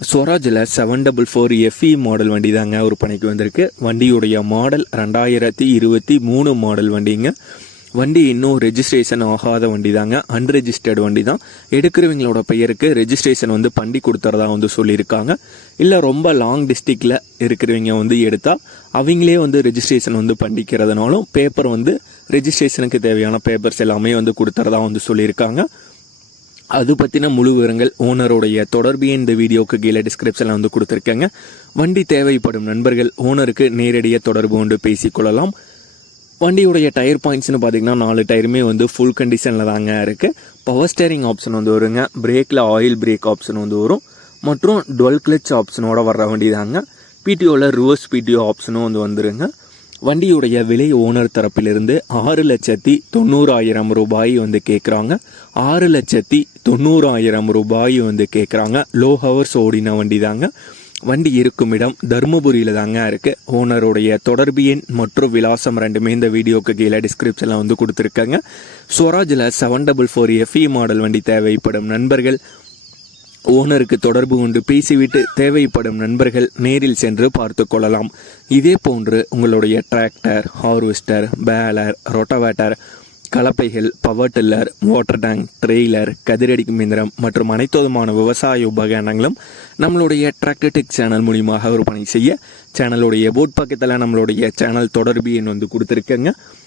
ஸ்வராஜில் seven double four FE model வண்டி தாங்க விற்பனைக்கு வந்திருக்கு. வண்டியுடைய மாடல் ரெண்டாயிரத்தி இருபத்தி மூணு மாடல் வண்டிங்க. வண்டி இன்னும் ரெஜிஸ்ட்ரேஷன் ஆகாத வண்டி தாங்க அன்ரெஜிஸ்டர்டு வண்டி தான் எடுக்கிறவங்களோட பெயருக்கு ரெஜிஸ்ட்ரேஷன் வந்து பண்ணி கொடுத்துறதா வந்து சொல்லியிருக்காங்க. இல்லை ரொம்ப லாங் டிஸ்ட்ரிக்டில் இருக்கிறவங்க வந்து எடுத்தால் அவங்களே வந்து ரெஜிஸ்ட்ரேஷன் வந்து பண்ணிக்கிறதுனாலும் பேப்பர் வந்து ரெஜிஸ்ட்ரேஷனுக்கு தேவையான பேப்பர்ஸ் எல்லாமே வந்து கொடுத்துறதா வந்து சொல்லியிருக்காங்க. அது பற்றின முழு விவரங்கள் ஓனருடைய தொடர்பு இந்த வீடியோவுக்கு கீழே டிஸ்கிரிப்ஷனில் வந்து கொடுத்துருக்கேங்க. வண்டி தேவைப்படும் நண்பர்கள் ஓனருக்கு நேரடியாக தொடர்பு கொண்டு பேசிக்கொள்ளலாம் வண்டியுடைய டயர் பாயிண்ட்ஸ்னு பார்த்தீங்கன்னா நாலு டயருமே வந்து ஃபுல் கண்டிஷனில் தாங்க இருக்குது பவர் ஸ்டேரிங் ஆப்ஷன் வந்து வருங்க. பிரேக்கில் ஆயில் பிரேக் ஆப்ஷன் வந்து வரும். மற்றும் டுவெல் கிளச் ஆப்ஷனோட வர்ற வண்டி தாங்க பிடிஓவில் ரிவர்ஸ் பிடிஓ ஆப்ஷனும் வந்து வந்துருங்க. வண்டியுடைய விலை ஓனர் தரப்பிலிருந்து ஆறு லட்சத்தி தொண்ணூறாயிரம் ரூபாய் வந்து கேட்குறாங்க ஆறு லட்சத்தி தொண்ணூறாயிரம் ரூபாய் வந்து கேட்குறாங்க லோ ஹவர்ஸ் ஓடின வண்டி தாங்க வண்டி இருக்கும் இடம் தருமபுரியில் தாங்க இருக்குது ஓனருடைய தொடர்பு எண் மற்றும் விலாசம் ரெண்டுமே இந்த வீடியோக்கு கீழே டிஸ்கிரிப்ஷனில் வந்து கொடுத்துருக்காங்க. ஸ்வராஜில் seven double four FE model வண்டி தேவைப்படும் நண்பர்கள். ஓனருக்கு தொடர்பு கொண்டு பேசிவிட்டு தேவைப்படும் நண்பர்கள் நேரில் சென்று பார்த்து கொள்ளலாம். இதே போன்று உங்களுடைய tractor harvester baler rotavator கலப்பைகள் power tiller water tank trailer கதிரடிக்கும் இயந்திரம் மற்றும் அனைத்து விதமான விவசாய உபகரணங்களும் நம்மளுடைய டிராக்டர்டெக் சேனல் மூலியமாக விற்பனை செய்ய சேனலுடைய போட் பக்கத்தில் நம்மளுடைய சேனல் தொடர்பு எண் வந்து கொடுத்துருக்கேங்க.